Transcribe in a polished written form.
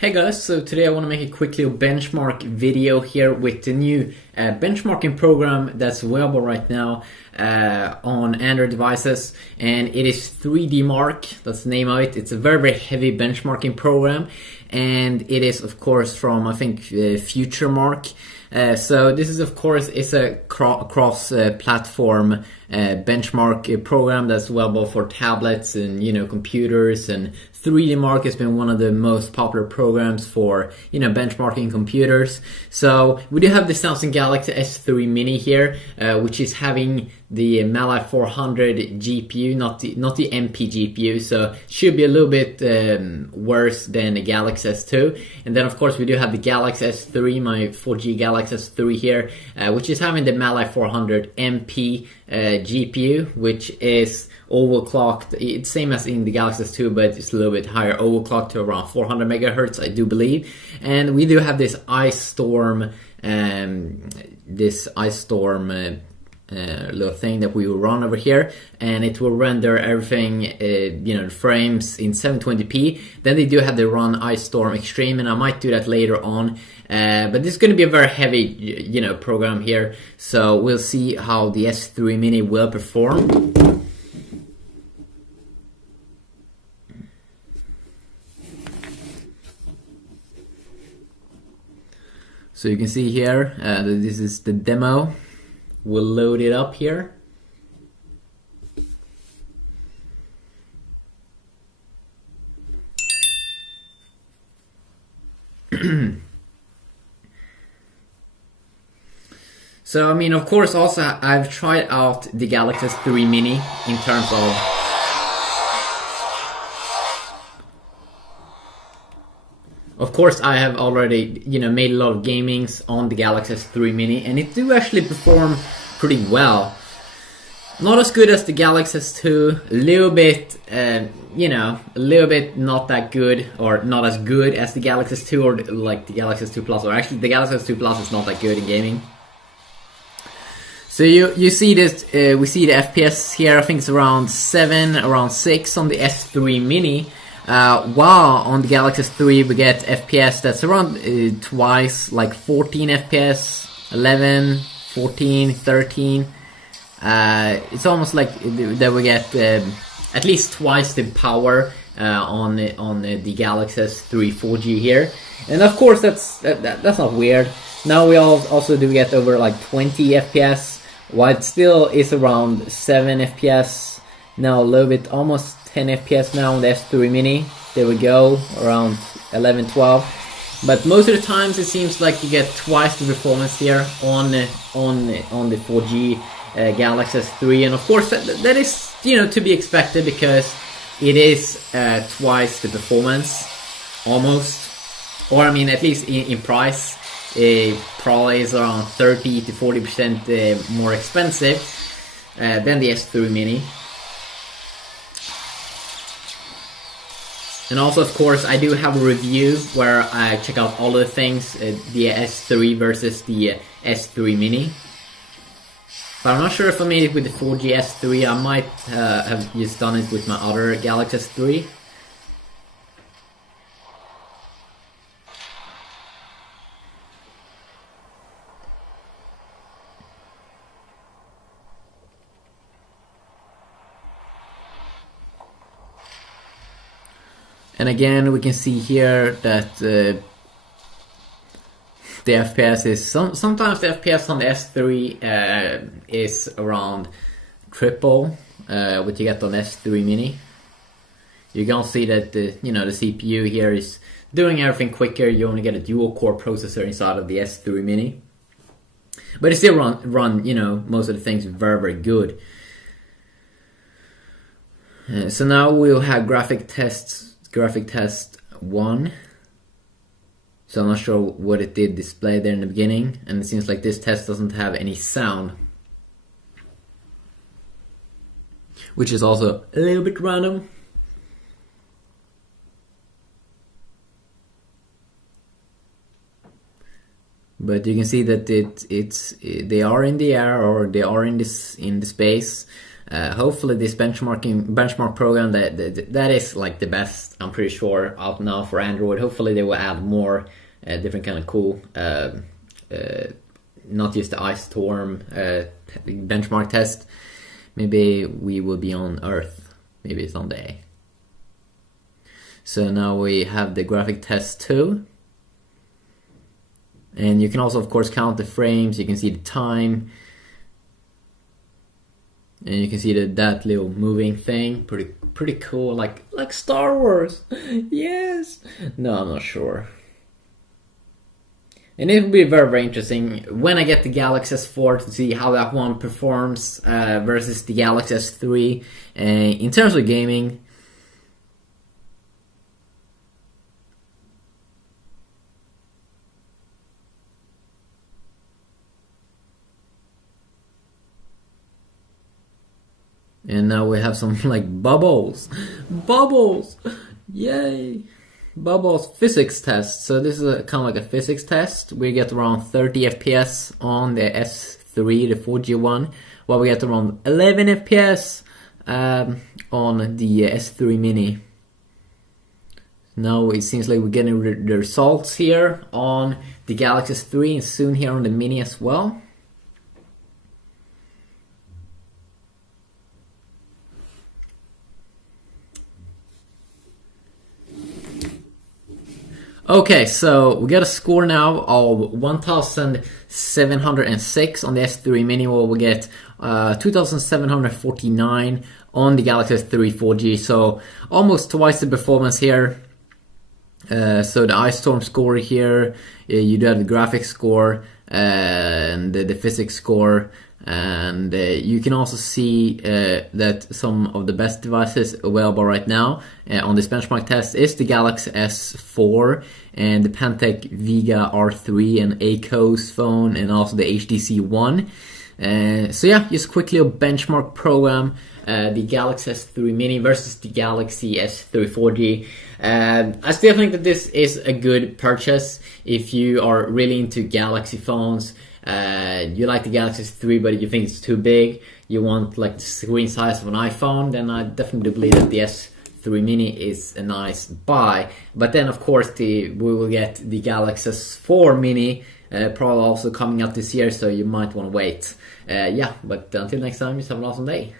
Hey guys, so today I want to make a quick little benchmark video here with the new benchmarking program that's available right now on Android devices, and it is 3DMark. That's the name of it. It's a very heavy benchmarking program, and it is of course from I think FutureMark. So this is of course it's a cross-platform benchmark program that's available for tablets and computers, and 3DMark has been one of the most popular programs for benchmarking computers. So we do have the Samsung Galaxy S3 Mini here, which is having the Mali 400 GPU, not the MP GPU, so should be a little bit worse than the Galaxy S2. And then of course we do have the Galaxy S3, my 4G Galaxy S3 here, which is having the Mali 400 MP GPU, which is overclocked. It's same as in the Galaxy S2, but it's a little bit higher, overclocked to around 400 megahertz, I do believe. And we do have this ice storm little thing that we will run over here, and it will render everything frames in 720p. Then they do have the run ice storm extreme, and I might do that later on, but this is going to be a very heavy program here, so we'll see how the S3 Mini will perform. So you can see here that this is the demo. We'll load it up here. So I mean, of course, also I've tried out the Galaxy S3 Mini in terms of course, I have already, made a lot of gamings on the Galaxy S3 Mini, and it do actually perform pretty well. Not as good as the Galaxy S2, a little bit, a little bit not that good, or not as good as the Galaxy S2 or like the Galaxy S2 Plus, or actually the Galaxy S2 Plus is not that good in gaming. So you see this, we see the FPS here. I think it's around 7, around 6 on the S3 Mini. While on the Galaxy S3 we get FPS that's around twice, like 14 FPS, 11, 14, 13. It's almost like that we get at least twice the power on the Galaxy S3 4G here, and of course that's not weird. Now we also do get over like 20 FPS, while it still is around 7 FPS. Now a little bit, almost 10 FPS now on the S3 Mini. There we go, around 11, 12. But most of the times it seems like you get twice the performance here on the 4G Galaxy S3, and of course that is to be expected, because it is twice the performance, almost, or I mean at least in price. It probably is around 30 to 40% more expensive than the S3 Mini. And also, of course, I do have a review where I check out all of the things, the S3 versus the S3 Mini. But I'm not sure if I made it with the 4G S3. I might have just done it with my other Galaxy S3. And again, we can see here that the FPS is sometimes the FPS on the S3 is around triple what you get on S3 Mini. You can see that the CPU here is doing everything quicker. You only get a dual core processor inside of the S3 Mini, but it still run most of the things very good. So now we'll have graphic test 1. So I'm not sure what it did display there in the beginning, and it seems like this test doesn't have any sound, which is also a little bit random. But you can see that they are in the air, or they are in the space. Hopefully this benchmark program that is like the best, I'm pretty sure, out now for Android. Hopefully they will add more different kind of cool, not just the ice storm benchmark test. Maybe we will be on Earth, maybe someday. So now we have the graphic test too. And you can also, of course, count the frames. You can see the time. And you can see that little moving thing. Pretty cool, like Star Wars. Yes. No, I'm not sure. And it will be very, very interesting when I get the Galaxy S4 to see how that one performs versus the Galaxy S3 in terms of gaming. And now we have some like bubbles. Bubbles! Yay! Bubbles physics test. So this is kind of like a physics test. We get around 30 FPS on the S3, the 4G one, while we get around 11 FPS on the S3 Mini. Now it seems like we're getting the results here on the Galaxy S3 and soon here on the Mini as well. Okay, so we got a score now of 1,706 on the S3 Mini, while we get 2,749 on the Galaxy S3 4G, so almost twice the performance here. So the Ice Storm score here, you do have the graphics score and the physics score, and you can also see that some of the best devices available right now on this benchmark test is the Galaxy S4 and the Pantech Vega R3 and Acos phone, and also the HTC One. So yeah, just quickly a benchmark program, the Galaxy S3 Mini versus the Galaxy S3 4G. I still think that this is a good purchase if you are really into Galaxy phones. You like the Galaxy S3 but you think it's too big, you want like the screen size of an iPhone, then I definitely believe that the S3 Mini is a nice buy. But then of course we will get the Galaxy S4 Mini probably also coming out this year, so you might want to wait. Yeah, but until next time, just have an awesome day.